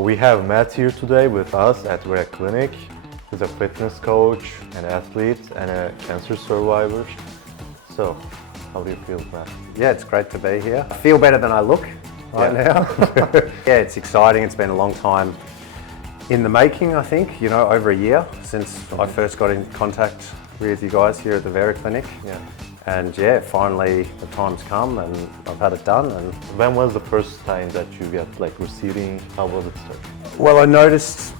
So we have Matt here today with us at Vera Clinic. He's a fitness coach, an athlete, and a cancer survivor. So, how do you feel, Matt? Yeah, it's great to be here. I feel better than I look right now. Yeah, it's exciting. It's been a long time in the making, I think, over a year since I first got in contact with you guys here at the Vera Clinic. Yeah. And yeah, finally the time's come and I've had it done. And when was the first time that you got receiving? How was it started? Well, I noticed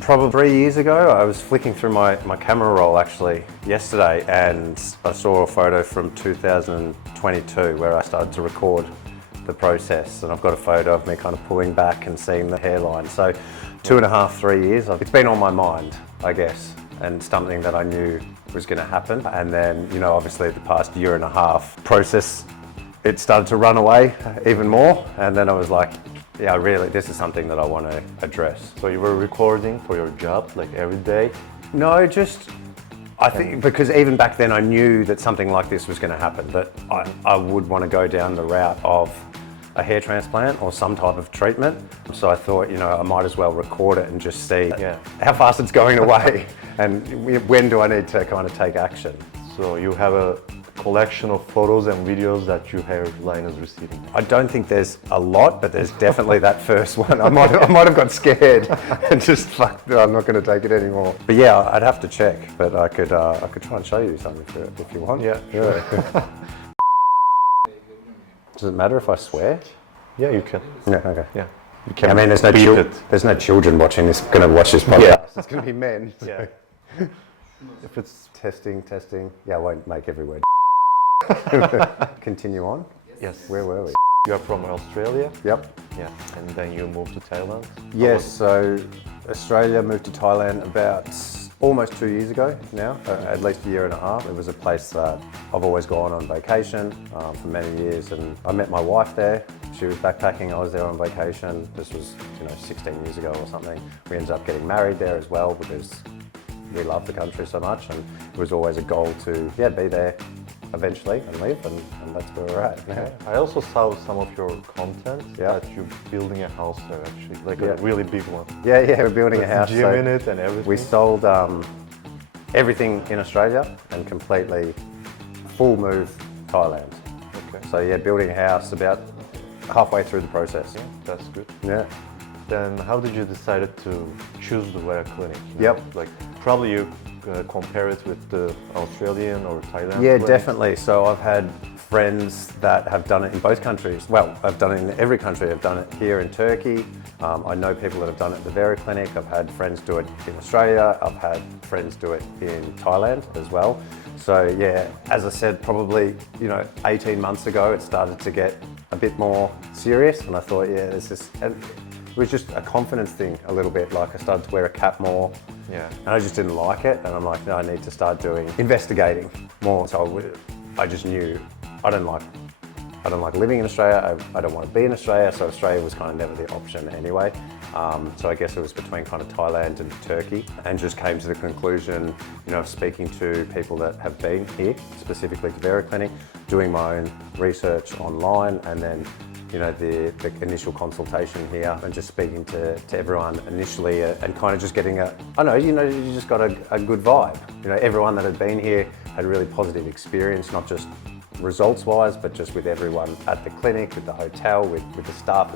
probably 3 years ago, I was flicking through my camera roll actually yesterday and I saw a photo from 2022 where I started to record the process, and I've got a photo of me kind of pulling back and seeing the hairline. So 2.5, 3 years, it's been on my mind, I guess, and something that I knew was going to happen. And then, obviously the past 1.5 years process, it started to run away even more. And then I was like, yeah, really, this is something that I want to address. So you were recording for your job, every day? No, I think because even back then I knew that something like this was going to happen, that I would want to go down the route of a hair transplant or some type of treatment. So I thought, I might as well record it and just see how fast it's going away and when do I need to kind of take action. So you have a collection of photos and videos that your hairline is receiving? I don't think there's a lot, but there's definitely that first one. I might have got scared and just I'm not going to take it anymore. But yeah, I'd have to check, but I could try and show you something if you want. Yeah, sure. Does it matter if I swear? Yeah, you can. Yeah, okay. Yeah. You can. I mean, there's no children going to watch this podcast. Yeah. It's going to be men. So. Yeah. If it's testing, yeah, I won't make every word. Continue on. Yes. Where were we? You are from Australia? Yep. Yeah. And then you moved to Thailand? Yes, so Australia, moved to Thailand about almost 2 years ago now, at least 1.5 years. It was a place that I've always gone on vacation for many years, and I met my wife there. She was backpacking, I was there on vacation. This was 16 years ago or something. We ended up getting married there as well because we love the country so much, and it was always a goal to be there eventually and live, and that's where we're at now. I also saw some of your content that you're building a house there actually, a really big one. Yeah, we're building a house. Gym in it and everything. We sold everything in Australia and completely full move Thailand. Okay. So yeah, building a house about halfway through the process. Yeah, that's good. Yeah. Then how did you decide to choose the Vera Clinic? Yep. Probably you compare it with the Australian or Thailand Yeah, clinic. definitely. So I've had friends that have done it in both countries. Well, I've done it in every country. I've done it here in Turkey. I know people that have done it at the Vera Clinic. I've had friends do it in Australia. I've had friends do it in Thailand as well. So yeah, as I said, probably 18 months ago, it started to get a bit more serious, and I thought, it was just a confidence thing a little bit. I started to wear a cap more, and I just didn't like it. And I'm like, no, I need to start investigating more. So I just knew I don't like living in Australia. I don't want to be in Australia. So Australia was kind of never the option anyway. So I guess it was between kind of Thailand and Turkey, and just came to the conclusion, of speaking to people that have been here, specifically to Vera Clinic, doing my own research online, and then the initial consultation here, and just speaking to everyone initially, and kind of just getting you just got a good vibe. Everyone that had been here had a really positive experience, not just results wise, but just with everyone at the clinic, with the hotel, with the staff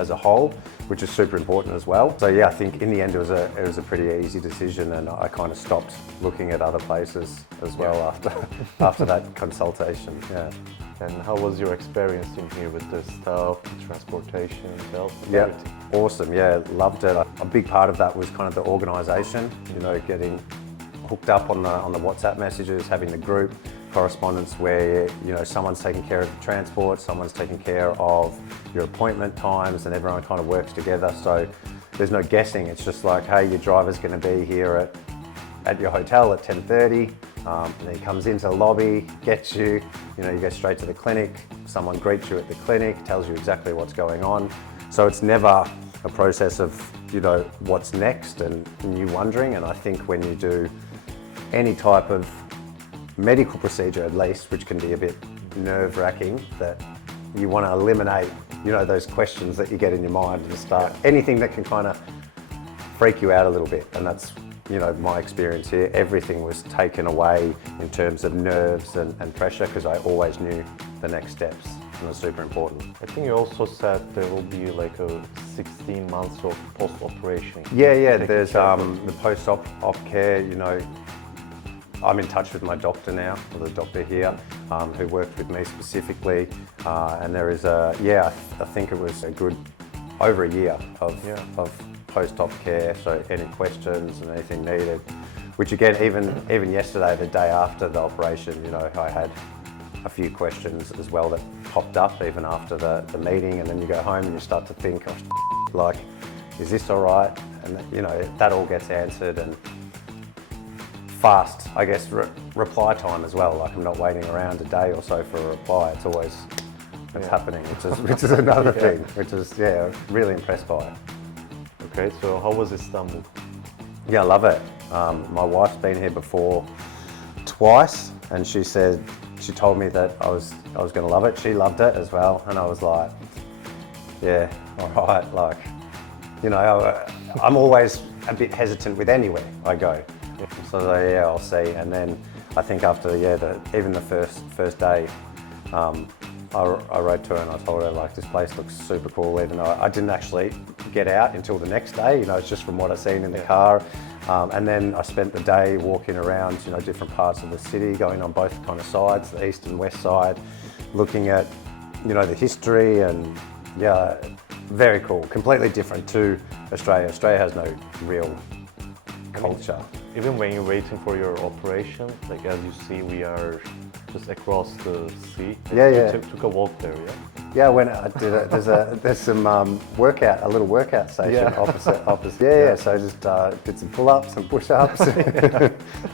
as a whole, which is super important as well. So yeah, I think in the end it was a pretty easy decision, and I kind of stopped looking at other places as well after that consultation. Yeah. And how was your experience in here with the staff, the transportation, health? Yeah, awesome. Yeah, loved it. A big part of that was kind of the organisation. Getting hooked up on the WhatsApp messages, having the group correspondence where someone's taking care of the transport, someone's taking care of your appointment times, and everyone kind of works together. So there's no guessing. It's just like, hey, your driver's going to be here at your hotel at 10:30. And then he comes into the lobby, gets you, you go straight to the clinic, someone greets you at the clinic, tells you exactly what's going on. So it's never a process of, what's next and you wondering. And I think when you do any type of medical procedure, at least, which can be a bit nerve-wracking, that you want to eliminate you know, those questions that you get in your mind and start anything that can kind of freak you out a little bit. And that's, you know, my experience here. Everything was taken away in terms of nerves and pressure, because I always knew the next steps, and it was super important. I think you also said there will be like a 16 months of post-operation. Yeah, there's the post-op care, you know. I'm in touch with my doctor now, or the doctor here, who worked with me specifically, and there is I think it was a good over a year of post-op care, so any questions and anything needed, which again, even yesterday, the day after the operation, you know, I had a few questions as well that popped up even after the meeting, and then you go home and you start to think, oh, like, is this all right? And you know, that all gets answered, and fast, I guess, reply time as well. Like, I'm not waiting around a day or so for a reply. It's always, it's happening, which is another thing, which is, really impressed by it. Okay, so how was Istanbul? Yeah, I love it. My wife's been here before twice, and she told me that I was going to love it. She loved it as well, and I was like, yeah, all right. Like, you know, I'm always a bit hesitant with anywhere I go. So I'll see. And then I think after even the first day, I wrote to her and I told her, like, this place looks super cool, even though I didn't actually get out until the next day. You know, it's just from what I've seen in the car. And then I spent the day walking around, you know, different parts of the city, going on both kind of sides, the east and west side, looking at, you know, the history, and very cool. Completely different to Australia. Australia has no real culture. Even when you're waiting for your operation, like as you see, we are just across the sea. Yeah. Took a walk there, yeah? Yeah, when I did it, there's some a little workout station opposite. Yeah. So I just did some pull-ups and push-ups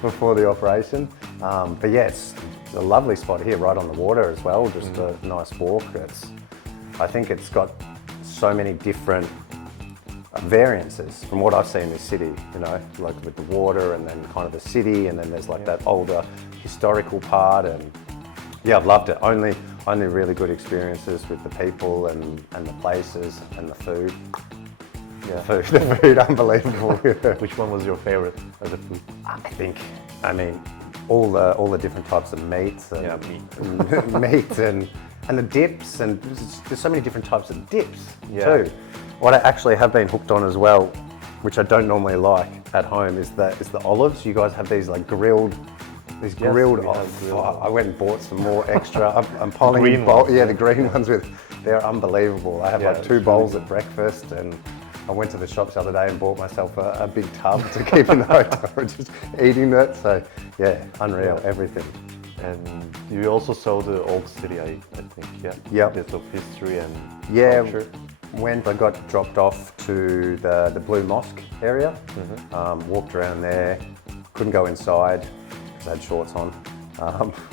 before the operation. But yeah, it's a lovely spot here, right on the water as well. Just a nice walk. I think it's got so many different variances from what I've seen in this city, you know, like with the water and then kind of the city, and then there's like that older historical part, and yeah, I've loved it. Only really good experiences with the people and the places and the food. Yeah, the food, unbelievable. Which one was your favorite as a food? I mean, all the different types of meats and meat and the dips, and there's so many different types of dips too. What I actually have been hooked on as well, which I don't normally like at home, is the olives. You guys have these like grilled olives. I went and bought some more extra. I'm piling green ones, the green ones they're unbelievable. I had like 2 bowls at breakfast, and I went to the shops the other day and bought myself a big tub to keep in the hotel, just eating it. So yeah, unreal, everything. And you also saw the old city, I think, Yeah. Bit of history and culture. When I got dropped off to the Blue Mosque area, walked around there, couldn't go inside because I had shorts on,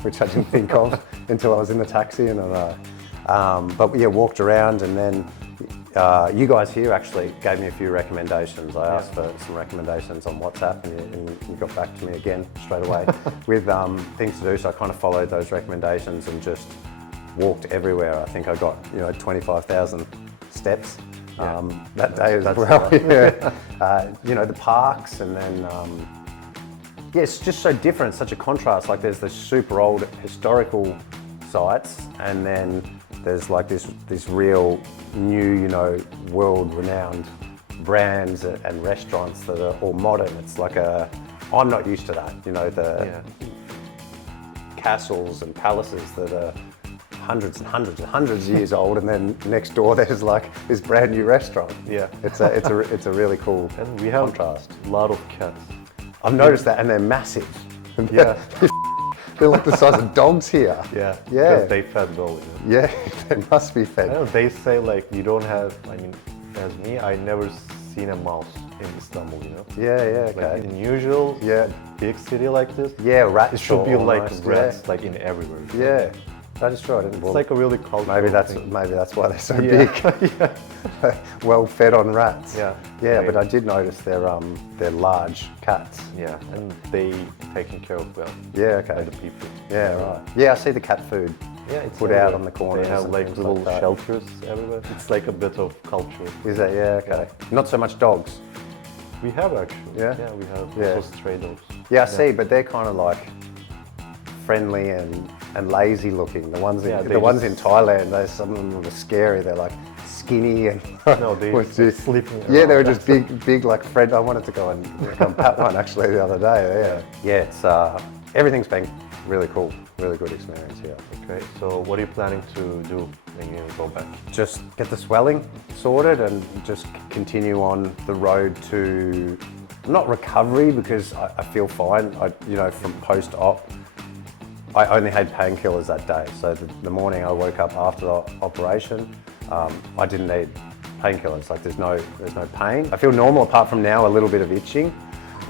which I didn't think of until I was in the taxi. But yeah, walked around, and then you guys here actually gave me a few recommendations. I asked for some recommendations on WhatsApp, and you got back to me again straight away with things to do. So I kind of followed those recommendations and just walked everywhere. I think I got 25,000 steps that day as well. The parks, and then it's just so different, such a contrast. Like, there's the super old historical sites, and then there's like this real new, world-renowned brands and restaurants that are all modern. It's like I'm not used to that, the castles and palaces that are hundreds and hundreds and hundreds of years old, and then next door there's like this brand new restaurant. Yeah, it's a really cool and we have contrast. A lot of cats. I've noticed that, and they're massive. Yeah. They're like the size of dogs here. Yeah. Because they fed well. Yeah, they must be fed. I know, they say like you don't have. I mean, as me, I never seen a mouse in Istanbul. Yeah, okay. Like in usual, big city like this. Yeah, rats. It should be like almost, rats, like in everywhere. Yeah. That is true. It's like a really cultural maybe that's why they're so big. Well fed on rats. Yeah, but I did notice they're large cats. Yeah, and they taken care of well. Yeah, okay. By the people. Yeah, right. Yeah, I see the cat food Yeah, it's put out everywhere. on the corners. They have and like things little that. shelters everywhere. It's like a bit of culture. Is that, yeah, okay. Not so much dogs. We have actually. Yeah? Yeah, we have Yeah. also stray dogs. Yeah, I see, but they're kind of like friendly and lazy looking. The ones in, Yeah, the ones in just- Thailand, some of them were scary. They're like skinny and No, they was just sleeping Yeah, they were around. just big like friend. I wanted to go and pat one actually the other day. Yeah, it's everything's been really cool, really good experience here. Okay, so what are you planning to do when you go back? Just get the swelling sorted and just continue on the road to not recovery because I feel fine. From post-op, I only had painkillers that day. So the morning I woke up after the operation, I didn't need painkillers. Like there's no pain. I feel normal apart from now a little bit of itching.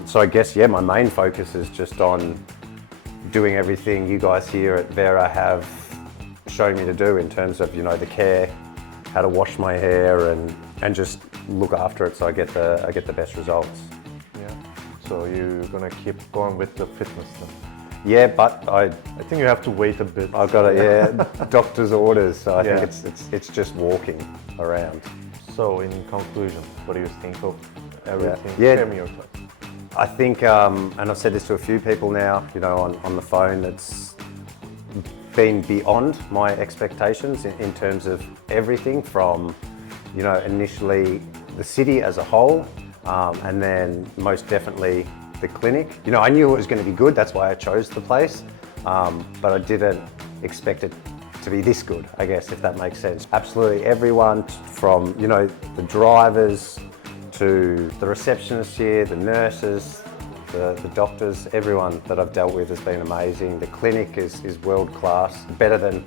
So I guess my main focus is just on doing everything you guys here at Vera have shown me to do in terms of the care, how to wash my hair and just look after it so I get the best results. Yeah. So you're gonna keep going with the fitness then? Yeah, but I think you have to wait a bit. I've got doctor's orders, so I Yeah. think it's just walking around. So in conclusion, what do you think of everything? Yeah. Share me your thoughts. I think, and I've said this to a few people now, on the phone, it's been beyond my expectations in terms of everything from, initially the city as a whole, and then most definitely the clinic. I knew it was going to be good, that's why I chose the place, but I didn't expect it to be this good, I guess, if that makes sense. Absolutely everyone from, the drivers, to the receptionists here, the nurses, the doctors, everyone that I've dealt with has been amazing. The clinic is world class, better than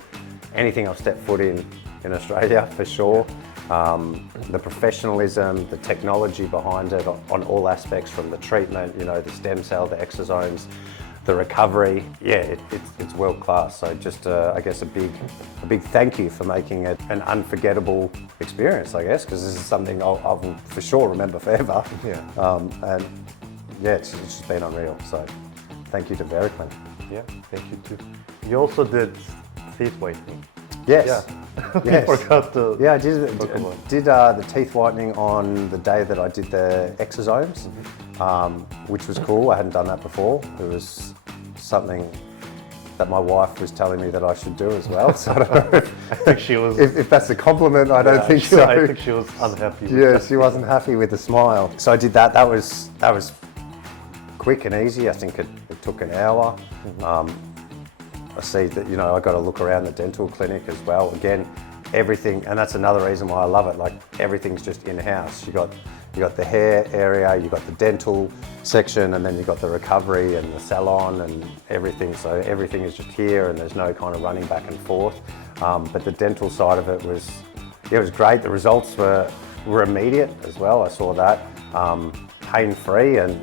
anything I've stepped foot in Australia for sure. The professionalism, the technology behind it on all aspects, from the treatment, the stem cell, the exosomes, the recovery, it's world class. So just, I guess, a big thank you for making it an unforgettable experience, I guess, because this is something I'll for sure remember forever. Yeah. It's just been unreal. So thank you to Vera Clinic. Yeah, thank you too. You also did teeth whitening. Yes. Yeah. Yes. I forgot to Yeah, I did talk about it. did the teeth whitening on the day that I did the exosomes, which was cool. I hadn't done that before. It was something that my wife was telling me that I should do as well. So I don't know I think she was. if that's a compliment. I don't Yeah, think so. I think she was unhappy. with Yeah, that. she wasn't happy with the smile. So I did that. That was quick and easy. I think it took an hour. I see that, I got to look around the dental clinic as well. Again, everything, and that's another reason why I love it. Like everything's just in-house. You got the hair area, you got the dental section, and then you got the recovery and the salon and everything. So everything is just here, and there's no kind of running back and forth. But the dental side of it was great. The results were immediate as well. I saw that, pain-free and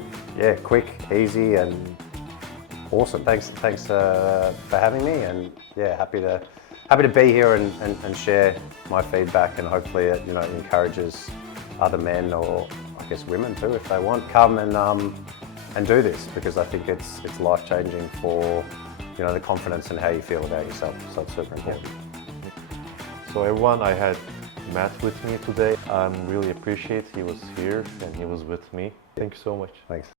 quick, easy, and awesome. Thanks for having me, and happy to be here and share my feedback, and hopefully it encourages other men, or I guess women too, if they want, come and do this, because I think it's life-changing for the confidence and how you feel about yourself. So it's super important. So everyone, I had Matt with me today. I really appreciate he was here and he was with me. Thank you so much. Thanks.